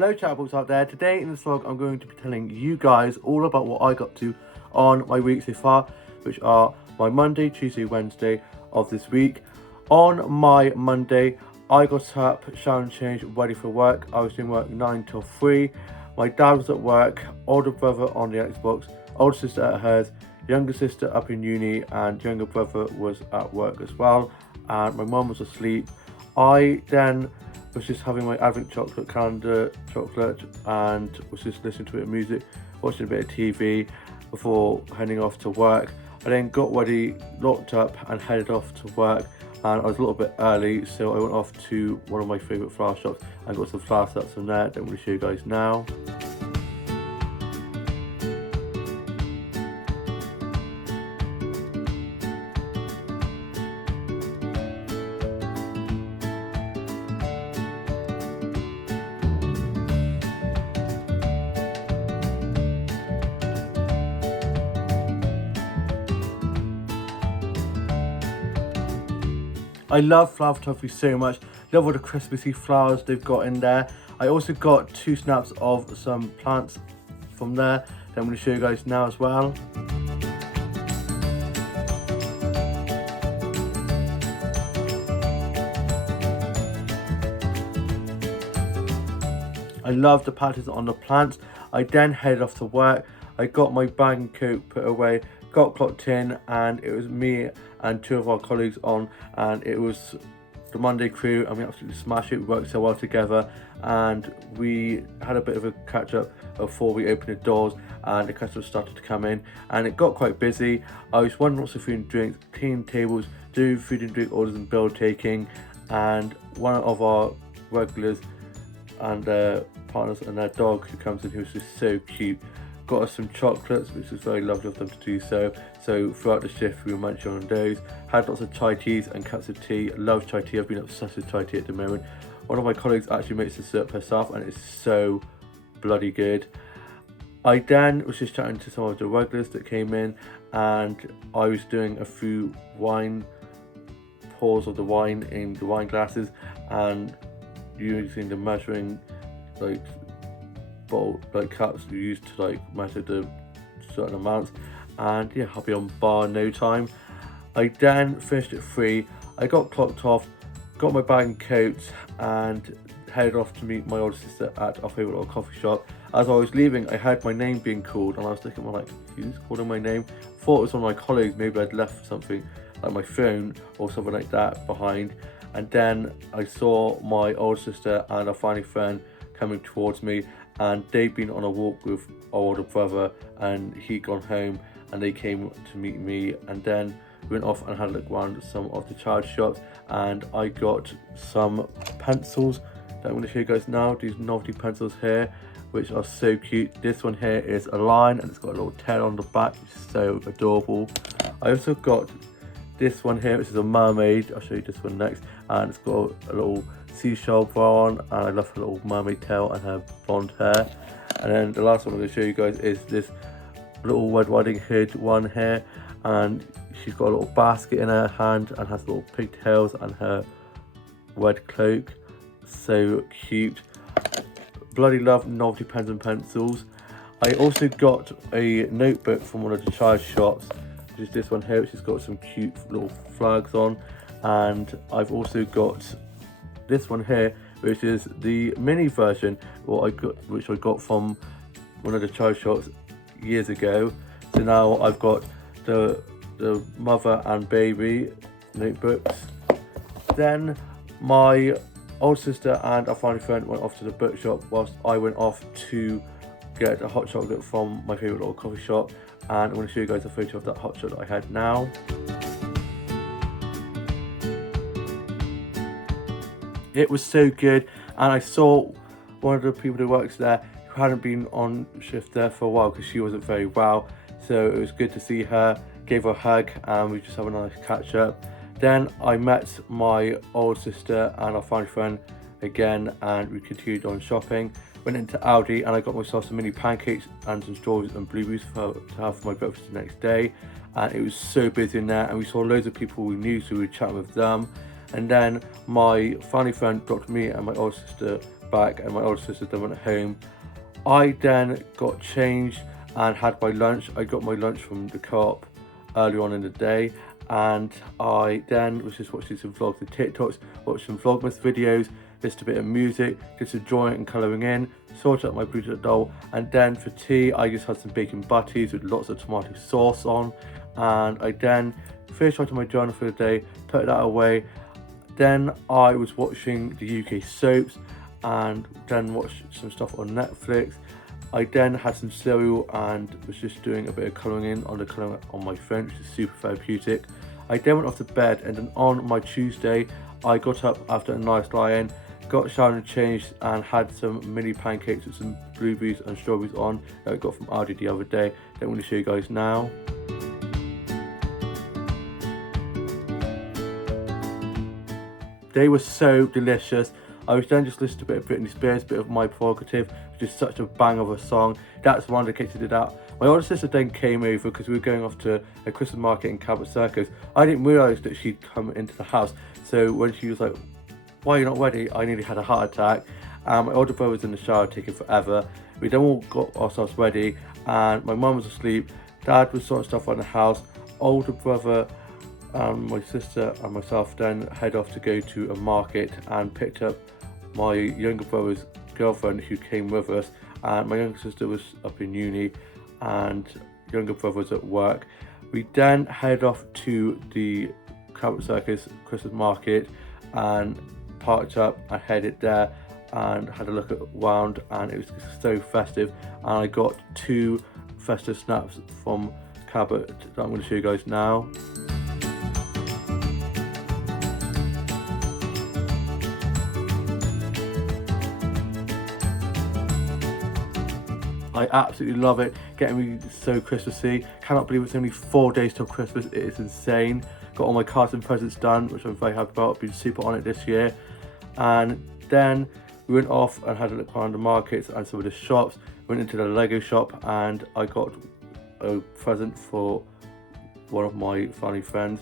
Hello chatbots out there. Today in this vlog I'm going to be telling you guys all about what I got to on my week so far, which are my Monday, Tuesday, Wednesday of this week. On my Monday I got up, showered and changed, ready for work. I was doing work 9 till 3. My dad was at work, older brother on the Xbox, older sister at hers, younger sister up in uni, and younger brother was at work as well, and my mum was asleep. I then was just having my advent chocolate calendar chocolate and was just listening to a bit of music, watching a bit of TV before heading off to work. I then got ready, locked up and headed off to work, and I was a little bit early, so I went off to one of my favourite flower shops and got some flower sets from there that I'm going to show you guys now. I love flower photography so much. Love all the Christmassy flowers they've got in there. I also got 2 snaps of some plants from there that I'm going to show you guys now as well. I love the patterns on the plants. I then headed off to work. I got my bag and coat put away, got clocked in, and it was me and 2 of our colleagues on, and it was the Monday crew, and we absolutely smashed it. We worked so well together, and we had a bit of a catch up before we opened the doors and the customers started to come in, and it got quite busy. I was running lots of food and drinks, cleaning tables, doing food and drink orders and bill taking, and one of our regulars and their partners and their dog who comes in, who was just so cute, got us some chocolates, which was very lovely of them to do so. So throughout the shift we were munching on those. Had lots of chai teas and cups of tea. Love chai tea. I've been obsessed with chai tea at the moment. One of my colleagues actually makes the syrup herself and it's so bloody good. I then was just chatting to some of the regulars that came in, and I was doing a few wine pours of the wine in the wine glasses and using the measuring bottle cups we used to measure the certain amounts, and yeah, I'll be on bar in no time. I then finished at 3. I got clocked off, got my bag and coat, and headed off to meet my older sister at our favourite little coffee shop. As I was leaving, I heard my name being called, and I was thinking, well, like, who's calling my name? Thought it was one of my colleagues. Maybe I'd left something like my phone or something like that behind. And then I saw my older sister and our family friend coming towards me, and they'd been on a walk with our older brother, and he'd gone home, and they came to meet me, and then went off and had a look around some of the child shops, and I got some pencils that I'm going to show you guys now. These novelty pencils here, which are so cute. This one here is a lion and it's got a little tail on the back, which is so adorable. I also got this one here, which is a mermaid. I'll show you this one next, and it's got a little seashell bra on, and I love her little mermaid tail and her blonde hair. And then the last one I'm going to show you guys is this little Red Riding Hood one here, and she's got a little basket in her hand and has little pigtails and her red cloak. So cute. Bloody love novelty pens and pencils. I also got a notebook from one of the child shops, which is this one here, which has got some cute little flags on. And I've also got this one here, which is the mini version, which I got from one of the child shops years ago. So now I've got the mother and baby notebooks. Then my older sister and our family friend went off to the bookshop, whilst I went off to get a hot chocolate from my favourite little coffee shop, and I'm going to show you guys a photo of that hot chocolate I had now. It was so good, and I saw one of the people who works there who hadn't been on shift there for a while because she wasn't very well, so it was good to see her. Gave her a hug and we just had a nice catch up. Then I met my older sister and our family friend again, and we continued on shopping. Went into Aldi and I got myself some mini pancakes and some strawberries and blueberries to have for my breakfast the next day. And it was so busy in there, and we saw loads of people we knew, so we were chatting with them. and then my family friend dropped me and my older sister back, and my older sister then went home. I then got changed and had my lunch. I got my lunch from the Co-op earlier on in the day, and I then was just watching some vlogs and TikToks, watched some Vlogmas videos, just a bit of music, just enjoying and colouring in, sorted out my Buddha doll, and then for tea I just had some bacon butties with lots of tomato sauce on, and I then finished writing my journal for the day, put that away. Then I was watching the UK soaps and then watched some stuff on Netflix. I then had some cereal and was just doing a bit of colouring in on the colouring on my phone, which is super therapeutic. I then went off to bed, and then on my Tuesday I got up after a nice lie-in, got showered and changed, and had some mini pancakes with some blueberries and strawberries on that I got from Aldi the other day that I'm going to show you guys now. They were so delicious. I was then just listening to a bit of Britney Spears, a bit of My Prerogative, which is such a bang of a song. That's one dedicated to that. My older sister then came over because we were going off to a Christmas market in Cabot circus. I didn't realise that she'd come into the house, so when she was like, "Why are you not ready?" I nearly had a heart attack. My older brother was in the shower taking forever. We then all got ourselves ready, and my mum was asleep. Dad was sorting stuff around the house. Older brother, my sister and myself then head off to go to a market and picked up my younger brother's girlfriend who came with us, and my younger sister was up in uni and younger brother was at work. We then head off to the Cabot Circus Christmas market and parked up and headed there and had a look around, and it was so festive, and I got 2 festive snaps from Cabot that I'm going to show you guys now. I absolutely love it, getting me so Christmassy. Cannot believe it's only 4 days till Christmas, it is insane. Got all my cards and presents done, which I'm very happy about. I've been super on it this year. And then we went off and had a look around the markets and some of the shops. Went into the Lego shop and I got a present for one of my family friends,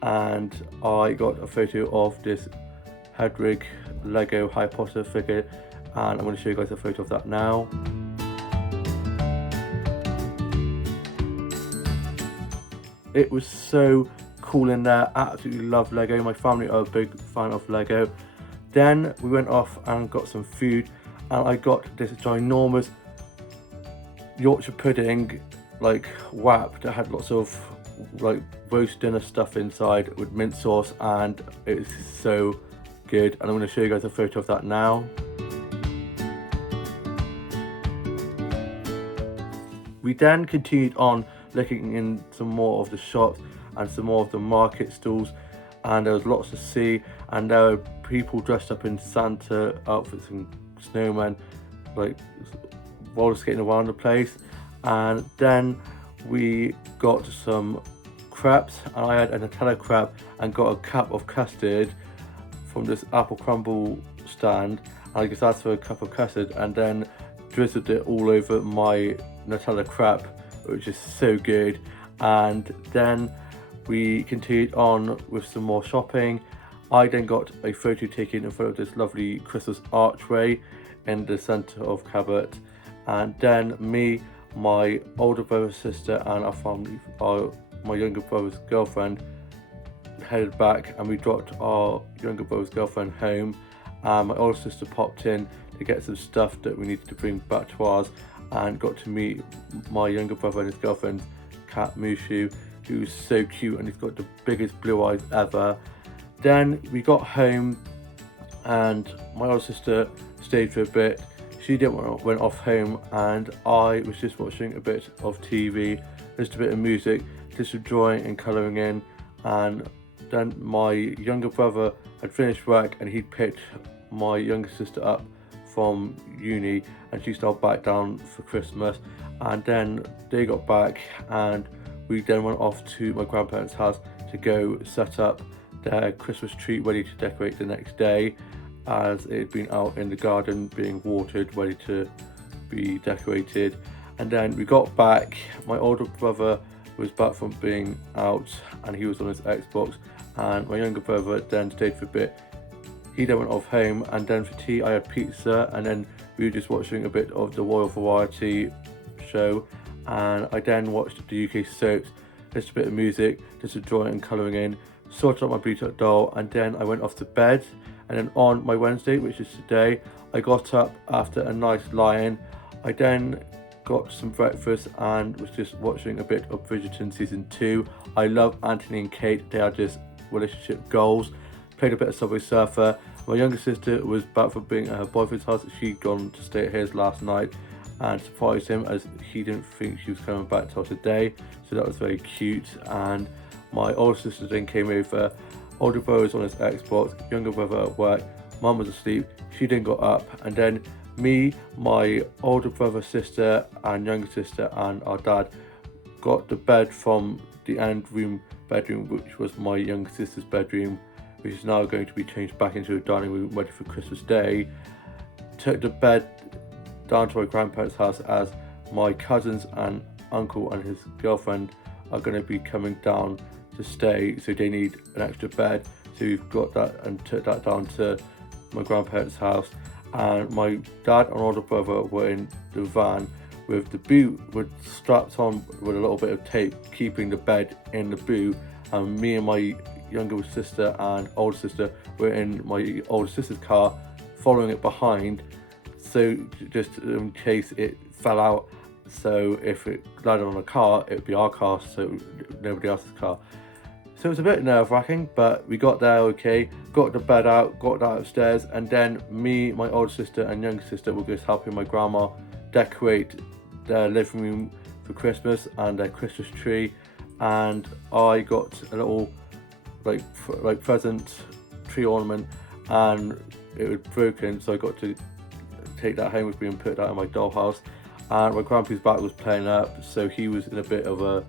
and I got a photo of this Hedwig Lego Harry Potter figure, and I'm going to show you guys a photo of that now. It was so cool in there, absolutely love Lego. My family are a big fan of Lego. Then we went off and got some food, and I got this ginormous Yorkshire pudding like wrap that had lots of like roast dinner stuff inside with mint sauce, and it's so good, and I'm going to show you guys a photo of that now. We then continued on looking in some more of the shops and some more of the market stalls, and there was lots to see, and there were people dressed up in Santa outfits and snowmen like roller skating around the place. And then we got some crepes, and I had a Nutella crepe and got a cup of custard from this apple crumble stand, and I just asked for a cup of custard and then drizzled it all over my Nutella crepe, which is so good. And then we continued on with some more shopping. I then got a photo taken in front of this lovely Christmas archway in the centre of Cabot, and then me, my older brother's sister and our family, my younger brother's girlfriend, headed back, and we dropped our younger brother's girlfriend home. My older sister popped in to get some stuff that we needed to bring back to ours, and got to meet my younger brother and his girlfriend's cat Mushu, who's so cute and he's got the biggest blue eyes ever. Then we got home and my older sister stayed for a bit. She went off home, and I was just watching a bit of TV, just a bit of music, just enjoying and colouring in. And then my younger brother had finished work and he picked my younger sister up from uni, and she started back down for Christmas. And then they got back, and we then went off to my grandparents' house to go set up their Christmas tree ready to decorate the next day, as it had been out in the garden being watered, ready to be decorated. And then we got back, my older brother was back from being out and he was on his Xbox, and my younger brother then stayed for a bit. He then went off home, and then for tea I had pizza, and then we were just watching a bit of the Royal Variety show, and I then watched the UK soaps, just a bit of music, just a drawing and colouring in, sorted out my Bluetooth doll, and then I went off to bed. And then on my Wednesday, which is today, I got up after a nice lie-in. I then got some breakfast and was just watching a bit of Bridgerton season 2. I love Anthony and Kate, they are just relationship goals. Played a bit of Subway Surfer. My younger sister was back from being at her boyfriend's house. She'd gone to stay at his last night and surprised him, as he didn't think she was coming back till today, so that was very cute. And my older sister then came over. Older brother was on his Xbox, younger brother at work, mum was asleep, she then got up, and then me, my older brother, sister and younger sister and our dad got the bed from the end room bedroom, which was my younger sister's bedroom, which is now going to be changed back into a dining room ready for Christmas Day. Took the bed down to my grandparents' house, as my cousins and uncle and his girlfriend are going to be coming down to stay, so they need an extra bed, so we've got that and took that down to my grandparents' house. And my dad and older brother were in the van with the boot strapped on with a little bit of tape, keeping the bed in the boot, and me and my younger sister and older sister were in my older sister's car following it behind, so just in case it fell out, so if it landed on a car, it would be our car, so nobody else's car. So it was a bit nerve-wracking, but we got there okay, got the bed out, got that upstairs, and then me, my older sister and younger sister were just helping my grandma decorate their living room for Christmas and their Christmas tree. And I got a little like present tree ornament, and it was broken, so I got to take that home with me and put that in my dollhouse. And my grandpa's back was playing up, so he was in a bit of a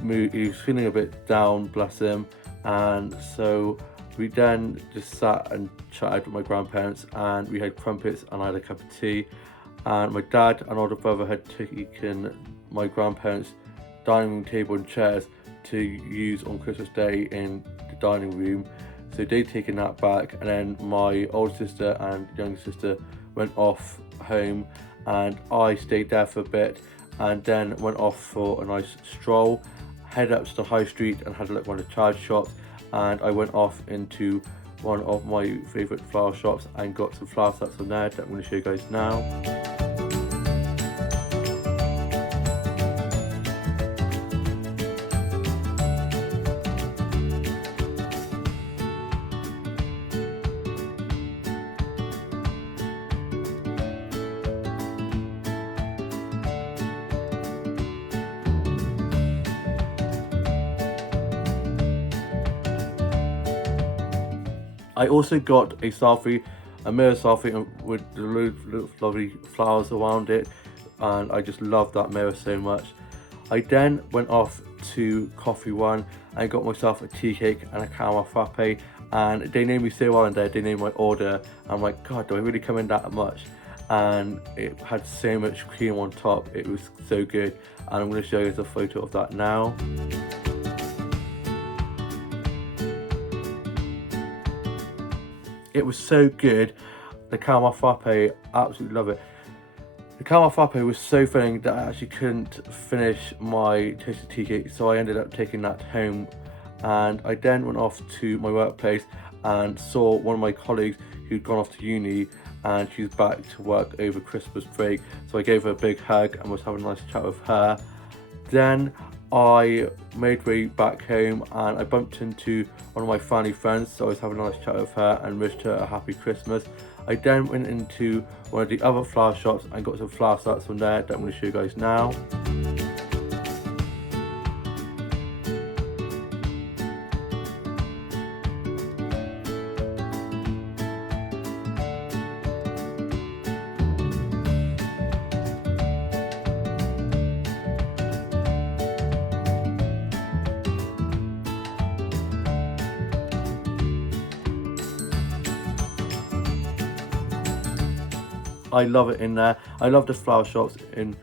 mood, he was feeling a bit down, bless him. And so we then just sat and chatted with my grandparents, and we had crumpets and I had a cup of tea. And my dad and older brother had taken my grandparents' dining room table and chairs to use on Christmas Day in the dining room, so they'd taken that back. And then my older sister and younger sister went off home, and I stayed there for a bit, and then went off for a nice stroll, head up to the high street and had a look at one of the charge shops. And I went off into one of my favourite flower shops and got some flower sets from there that I'm going to show you guys now. I also got a mirror selfie with the lovely flowers around it, and I just love that mirror so much. I then went off to Coffee One and got myself a tea cake and a caramel frappe, and they named me so well in there, they named my order. I'm like, God, do I really come in that much? And it had so much cream on top, it was so good, and I'm going to show you a photo of that now. It was so good. The caramel frappe, absolutely love it. The caramel frappe was so filling that I actually couldn't finish my toasted tea cake, so I ended up taking that home. And I then went off to my workplace and saw one of my colleagues who'd gone off to uni, and she's back to work over Christmas break, so I gave her a big hug and was having a nice chat with her. Then I made way back home and I bumped into one of my family friends, so I was having a nice chat with her and wished her a happy Christmas. I then went into one of the other flower shops and got some flower sets from there that I'm going to show you guys now. I love it in there. I love the flower shops in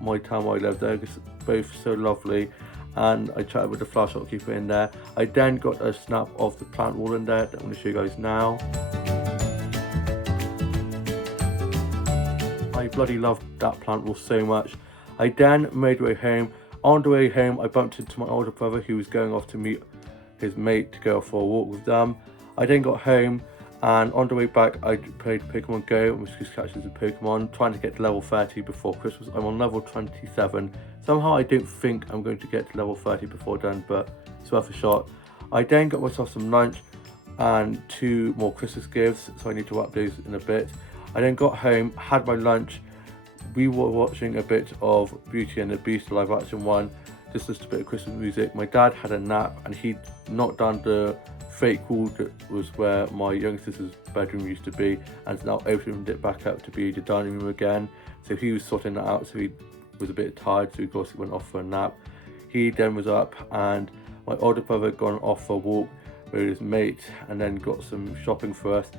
my town where I live. They're just both so lovely. and I chatted with the flower shopkeeper in there. I then got a snap of the plant wall in there that I'm going to show you guys now. I bloody loved that plant wall so much. I then made my way home. On the way home, I bumped into my older brother who was going off to meet his mate to go for a walk with them. I then got home, and on the way back I played Pokemon Go and was just catching some Pokemon, trying to get to level 30 before Christmas. I'm on level 27. Somehow I don't think I'm going to get to level 30 before then, but it's worth a shot. I then got myself some lunch and 2 more Christmas gifts, so I need to wrap those in a bit. I then got home, had my lunch. We were watching a bit of Beauty and the Beast, the live action one, just listened to a bit of Christmas music. My dad had a nap and he'd knocked down the fake wall that was where my young sister's bedroom used to be, and now opened it back up to be the dining room again. So he was sorting that out, so he was a bit tired, so of course he went off for a nap. He then was up, and my older brother had gone off for a walk with his mate and then got some shopping for us.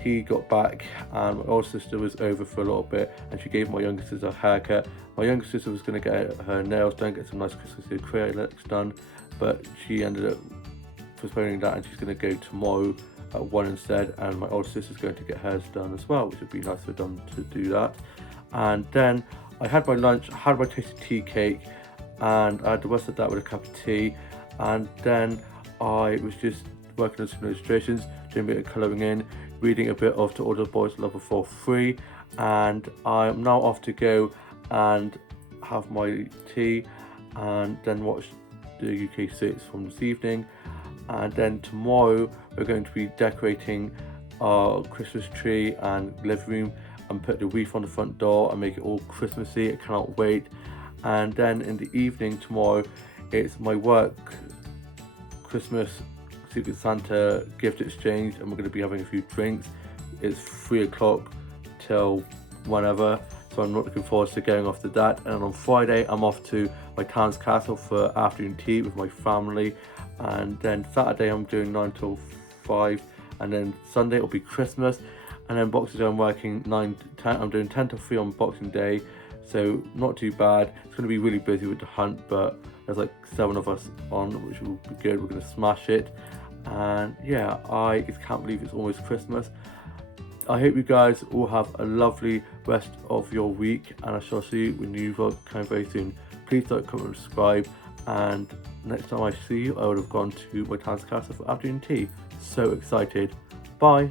He got back and my older sister was over for a little bit, and she gave my younger sister a haircut. My younger sister was going to get her nails done, get some nice Christmas acrylics done, but she ended up postponing that, and she's going to go tomorrow at 1 instead, and my older sister's going to get hers done as well, which would be nice for them to do that. And then I had my lunch, I had my tasty tea cake, and I had the rest of that with a cup of tea, and then I was just working on some illustrations, doing a bit of colouring in, reading a bit of To All the Boys Love for free, and I'm now off to go and have my tea and then watch the UK 6 from this evening. And then tomorrow we're going to be decorating our Christmas tree and living room and put the wreath on the front door and make it all Christmassy. I cannot wait. And then in the evening tomorrow, it's my work Christmas Secret Santa gift exchange, and we're going to be having a few drinks. It's 3 o'clock till whenever, so I'm not looking forward to going off to that. And on Friday I'm off to my town's castle for afternoon tea with my family, and then Saturday I'm doing 9 till 5, and then Sunday it'll be Christmas, and then Boxing Day I'm working 9 to 10. I'm doing 10 till 3 on Boxing Day, so not too bad. It's going to be really busy with the hunt, but there's like 7 of us on, which will be good. We're going to smash it. And yeah, I just can't believe it's almost Christmas. I hope you guys all have a lovely rest of your week, and I shall see you when new vlog coming very soon. Please like, comment and subscribe, and next time I see you I would have gone to my town's castle for afternoon tea. So excited. Bye.